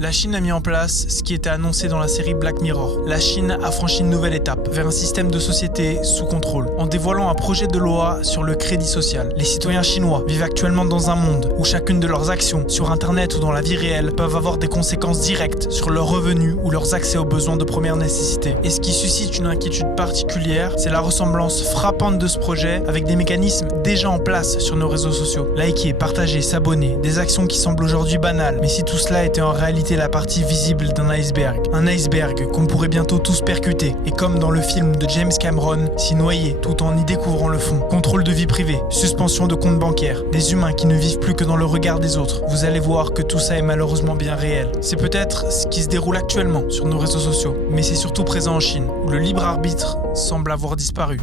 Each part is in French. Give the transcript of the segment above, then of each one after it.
La Chine a mis en place ce qui était annoncé dans la série Black Mirror. La Chine a franchi une nouvelle étape vers un système de société sous contrôle, en dévoilant un projet de loi sur le crédit social. Les citoyens chinois vivent actuellement dans un monde où chacune de leurs actions, sur Internet ou dans la vie réelle, peuvent avoir des conséquences directes sur leurs revenus ou leurs accès aux besoins de première nécessité. Et ce qui suscite une inquiétude particulière, c'est la ressemblance frappante de ce projet avec des mécanismes déjà en place sur nos réseaux sociaux. Liker, partager, s'abonner, des actions qui semblent aujourd'hui banales, mais si tout cela était en réalité la partie visible d'un iceberg. Un iceberg qu'on pourrait bientôt tous percuter, et comme dans le film de James Cameron, s'y noyer tout en y découvrant le fond. Contrôle de vie privée, suspension de comptes bancaires, des humains qui ne vivent plus que dans le regard des autres. Vous allez voir que tout ça est malheureusement bien réel. C'est peut-être ce qui se déroule actuellement sur nos réseaux sociaux, mais c'est surtout présent en Chine, où le libre arbitre semble avoir disparu.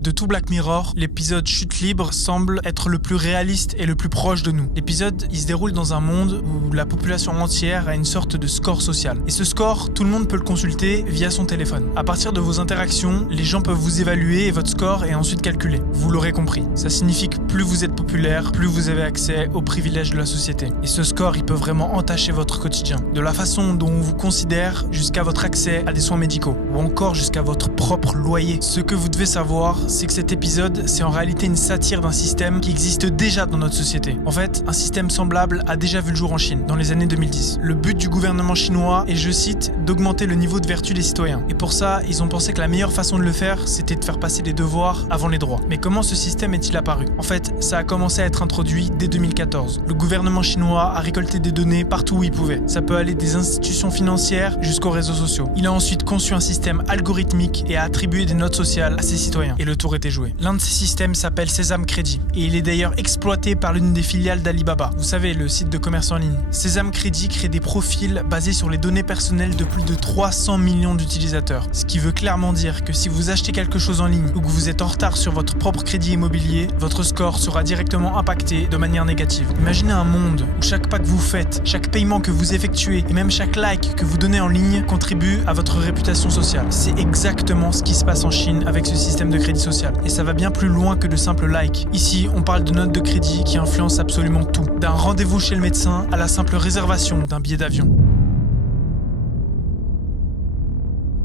De tout Black Mirror, l'épisode Chute libre semble être le plus réaliste et le plus proche de nous. L'épisode, il se déroule dans un monde où la population entière a une sorte de score social. Et ce score, tout le monde peut le consulter via son téléphone. À partir de vos interactions, les gens peuvent vous évaluer et votre score est ensuite calculé. Vous l'aurez compris. Ça signifie que plus vous êtes populaire, plus vous avez accès aux privilèges de la société. Et ce score, il peut vraiment entacher votre quotidien. De la façon dont on vous considère jusqu'à votre accès à des soins médicaux. Ou encore jusqu'à votre propre loyer. Ce que vous devez savoir, c'est que cet épisode, c'est en réalité une satire d'un système qui existe déjà dans notre société. En fait, un système semblable a déjà vu le jour en Chine, dans les années 2010. Le but du gouvernement chinois est, je cite, d'augmenter le niveau de vertu des citoyens. Et pour ça, ils ont pensé que la meilleure façon de le faire, c'était de faire passer les devoirs avant les droits. Mais comment ce système est-il apparu ? En fait, ça a commencé à être introduit dès 2014. Le gouvernement chinois a récolté des données partout où il pouvait. Ça peut aller des institutions financières jusqu'aux réseaux sociaux. Il a ensuite conçu un système algorithmique et a attribué des notes sociales à ses citoyens. Et le tour était joué. L'un de ces systèmes s'appelle Sésame Crédit et il est d'ailleurs exploité par l'une des filiales d'Alibaba. Vous savez, le site de commerce en ligne. Sésame Crédit crée des profils basés sur les données personnelles de plus de 300 millions d'utilisateurs. Ce qui veut clairement dire que si vous achetez quelque chose en ligne ou que vous êtes en retard sur votre propre crédit immobilier, votre score sera directement impacté de manière négative. Imaginez un monde où chaque pas que vous faites, chaque paiement que vous effectuez et même chaque like que vous donnez en ligne contribue à votre réputation sociale. C'est exactement ce qui se passe en Chine avec ce système de crédit social. Et ça va bien plus loin que de simples likes. Ici, on parle de notes de crédit qui influencent absolument tout. D'un rendez-vous chez le médecin à la simple réservation d'un billet d'avion.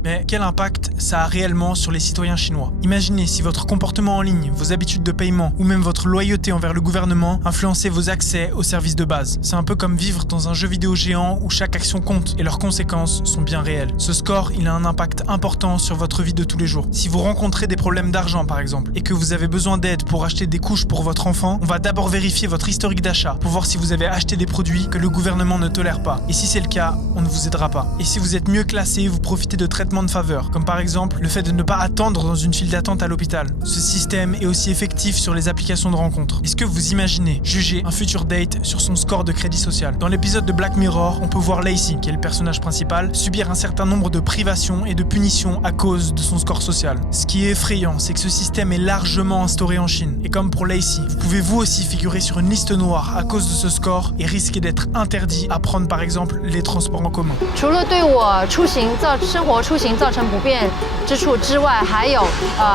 Mais quel impact ça a réellement sur les citoyens chinois ? Imaginez si votre comportement en ligne, vos habitudes de paiement ou même votre loyauté envers le gouvernement influençaient vos accès aux services de base. C'est un peu comme vivre dans un jeu vidéo géant où chaque action compte et leurs conséquences sont bien réelles. Ce score, il a un impact important sur votre vie de tous les jours. Si vous rencontrez des problèmes d'argent par exemple et que vous avez besoin d'aide pour acheter des couches pour votre enfant, on va d'abord vérifier votre historique d'achat pour voir si vous avez acheté des produits que le gouvernement ne tolère pas. Et si c'est le cas, on ne vous aidera pas. Et si vous êtes mieux classé, vous profitez de traitements de faveur, comme par exemple le fait de ne pas attendre dans une file d'attente à l'hôpital. Ce système est aussi effectif sur les applications de rencontres. Est-ce que vous imaginez juger un futur date sur son score de crédit social ? Dans l'épisode de Black Mirror, on peut voir Lacey, qui est le personnage principal, subir un certain nombre de privations et de punitions à cause de son score social. Ce qui est effrayant, c'est que ce système est largement instauré en Chine. Et comme pour Lacey, vous pouvez vous aussi figurer sur une liste noire à cause de ce score et risquer d'être interdit à prendre par exemple les transports en commun. 除了对我生活出行造成不便之处之外，还有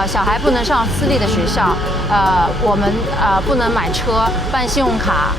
小孩不能上私立的学校，我们不能买车、办信用卡。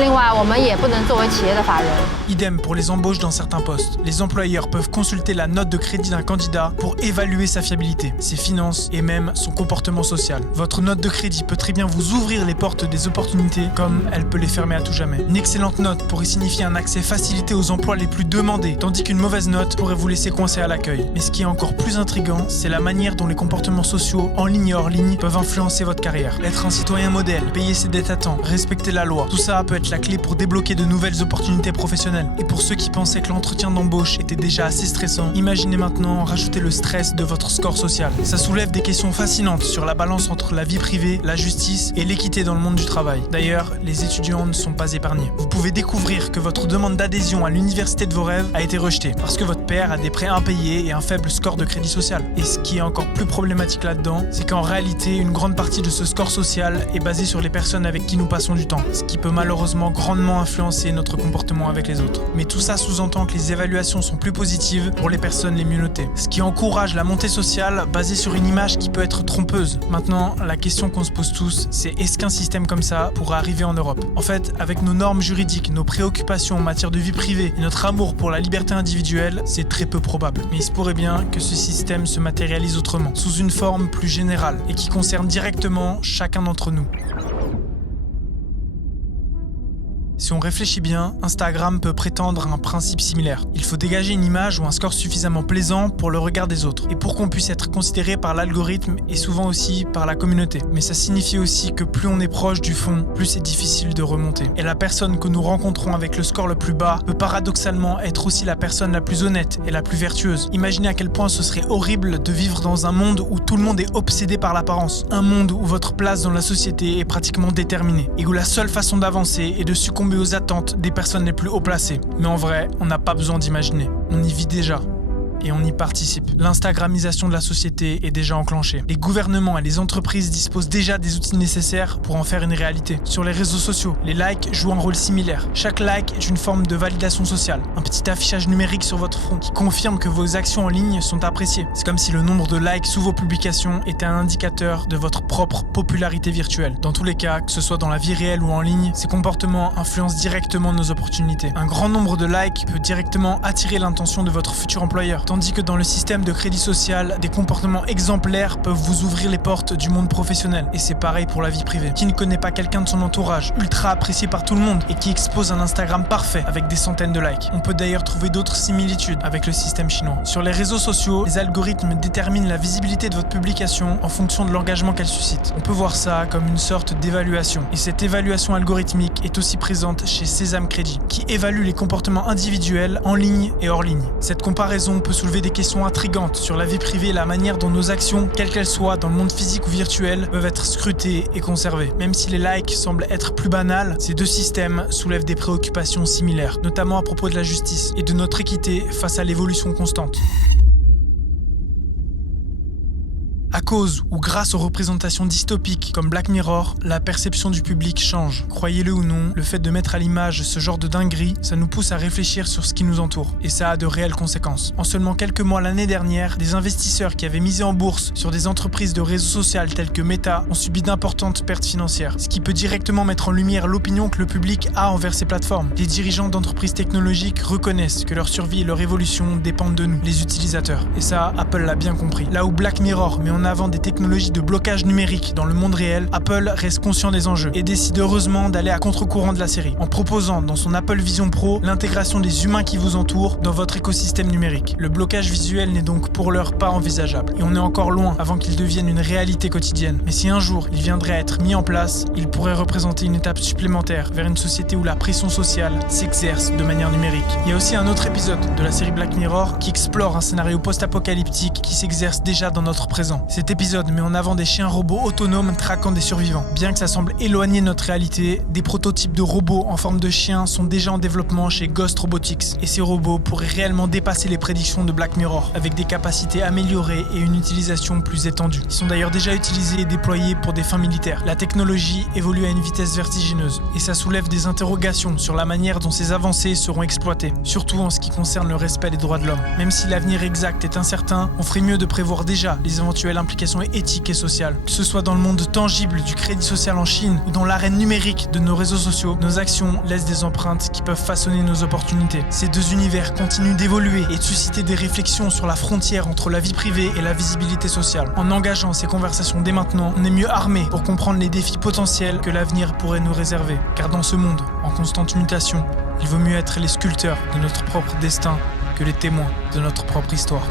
另外，我们也不能作为企业的法人。 Idem pour les embauches dans certains postes. Les employeurs peuvent consulter la note de crédit d'un candidat pour évaluer sa fiabilité, ses finances et même son comportement social. Votre note de crédit peut très bien vous ouvrir les portes des opportunités comme elle peut les fermer à tout jamais. Une excellente note pourrait signifier un accès facilité aux emplois les plus demandés, tandis qu'une mauvaise note pourrait vous laisser coincé à l'accueil. Mais ce qui est encore plus intriguant, c'est la manière dont les comportements sociaux, en ligne et hors ligne, peuvent influencer votre carrière. Être un citoyen modèle, payer ses dettes à temps, respecter la loi, tout ça peut être la clé pour débloquer de nouvelles opportunités professionnelles. Et pour ceux qui pensaient que l'entretien d'embauche était déjà assez stressant, imaginez maintenant rajouter le stress de votre score social. Ça soulève des questions fascinantes sur la balance entre la vie privée, la justice et l'équité dans le monde du travail. D'ailleurs, les étudiants ne sont pas épargnés. Vous pouvez découvrir que votre demande d'adhésion à l'université de vos rêves a été rejetée parce que votre père a des prêts impayés et un faible score de crédit social. Et ce qui est encore plus problématique là-dedans, c'est qu'en réalité, une grande partie de ce score social est basée sur les personnes avec qui nous passons du temps. Ce qui peut peut malheureusement grandement influencer notre comportement avec les autres. Mais tout ça sous-entend que les évaluations sont plus positives pour les personnes les mieux notées, ce qui encourage la montée sociale basée sur une image qui peut être trompeuse. Maintenant, la question qu'on se pose tous, c'est est-ce qu'un système comme ça pourrait arriver en Europe ? En fait, avec nos normes juridiques, nos préoccupations en matière de vie privée et notre amour pour la liberté individuelle, c'est très peu probable. Mais il se pourrait bien que ce système se matérialise autrement, sous une forme plus générale et qui concerne directement chacun d'entre nous. Si on réfléchit bien, Instagram peut prétendre à un principe similaire. Il faut dégager une image ou un score suffisamment plaisant pour le regard des autres et pour qu'on puisse être considéré par l'algorithme et souvent aussi par la communauté. Mais ça signifie aussi que plus on est proche du fond, plus c'est difficile de remonter. Et la personne que nous rencontrons avec le score le plus bas peut paradoxalement être aussi la personne la plus honnête et la plus vertueuse. Imaginez à quel point ce serait horrible de vivre dans un monde où tout le monde est obsédé par l'apparence. Un monde où votre place dans la société est pratiquement déterminée et où la seule façon d'avancer est de succomber aux attentes des personnes les plus haut placées. Mais en vrai, on n'a pas besoin d'imaginer. On y vit déjà. Et on y participe. L'instagramisation de la société est déjà enclenchée. Les gouvernements et les entreprises disposent déjà des outils nécessaires pour en faire une réalité. Sur les réseaux sociaux, les likes jouent un rôle similaire. Chaque like est une forme de validation sociale. Un petit affichage numérique sur votre front qui confirme que vos actions en ligne sont appréciées. C'est comme si le nombre de likes sous vos publications était un indicateur de votre propre popularité virtuelle. Dans tous les cas, que ce soit dans la vie réelle ou en ligne, ces comportements influencent directement nos opportunités. Un grand nombre de likes peut directement attirer l'intention de votre futur employeur. Tandis que dans le système de crédit social, des comportements exemplaires peuvent vous ouvrir les portes du monde professionnel. Et c'est pareil pour la vie privée. Qui ne connaît pas quelqu'un de son entourage, ultra apprécié par tout le monde et qui expose un Instagram parfait avec des centaines de likes? On peut d'ailleurs trouver d'autres similitudes avec le système chinois. Sur les réseaux sociaux, les algorithmes déterminent la visibilité de votre publication en fonction de l'engagement qu'elle suscite. On peut voir ça comme une sorte d'évaluation. Et cette évaluation algorithmique est aussi présente chez Sesame Credit, qui évalue les comportements individuels en ligne et hors ligne. Cette comparaison peut soulever des questions intrigantes sur la vie privée et la manière dont nos actions, quelles qu'elles soient, dans le monde physique ou virtuel, peuvent être scrutées et conservées. Même si les likes semblent être plus banals, ces deux systèmes soulèvent des préoccupations similaires, notamment à propos de la justice et de notre équité face à l'évolution constante. À cause ou grâce aux représentations dystopiques comme Black Mirror, la perception du public change. Croyez-le ou non, le fait de mettre à l'image ce genre de dinguerie, ça nous pousse à réfléchir sur ce qui nous entoure. Et ça a de réelles conséquences. En seulement quelques mois l'année dernière, des investisseurs qui avaient misé en bourse sur des entreprises de réseau social telles que Meta ont subi d'importantes pertes financières, ce qui peut directement mettre en lumière l'opinion que le public a envers ces plateformes. Les dirigeants d'entreprises technologiques reconnaissent que leur survie et leur évolution dépendent de nous, les utilisateurs. Et ça, Apple l'a bien compris. Là où Black Mirror met en avant des technologies de blocage numérique dans le monde réel, Apple reste conscient des enjeux et décide heureusement d'aller à contre-courant de la série, en proposant dans son Apple Vision Pro l'intégration des humains qui vous entourent dans votre écosystème numérique. Le blocage visuel n'est donc pour l'heure pas envisageable, et on est encore loin avant qu'il devienne une réalité quotidienne. Mais si un jour il viendrait à être mis en place, il pourrait représenter une étape supplémentaire vers une société où la pression sociale s'exerce de manière numérique. Il y a aussi un autre épisode de la série Black Mirror qui explore un scénario post-apocalyptique qui s'exerce déjà dans notre présent. Cet épisode met en avant des chiens robots autonomes traquant des survivants. Bien que ça semble éloigner notre réalité, des prototypes de robots en forme de chiens sont déjà en développement chez Ghost Robotics, et ces robots pourraient réellement dépasser les prédictions de Black Mirror, avec des capacités améliorées et une utilisation plus étendue. Ils sont d'ailleurs déjà utilisés et déployés pour des fins militaires. La technologie évolue à une vitesse vertigineuse, et ça soulève des interrogations sur la manière dont ces avancées seront exploitées, surtout en ce qui concerne le respect des droits de l'homme. Même si l'avenir exact est incertain, on ferait mieux de prévoir déjà les éventuelles implications éthiques et sociales. Que ce soit dans le monde tangible du crédit social en Chine ou dans l'arène numérique de nos réseaux sociaux, nos actions laissent des empreintes qui peuvent façonner nos opportunités. Ces deux univers continuent d'évoluer et de susciter des réflexions sur la frontière entre la vie privée et la visibilité sociale. En engageant ces conversations dès maintenant, on est mieux armé pour comprendre les défis potentiels que l'avenir pourrait nous réserver. Car dans ce monde en constante mutation, il vaut mieux être les sculpteurs de notre propre destin que les témoins de notre propre histoire.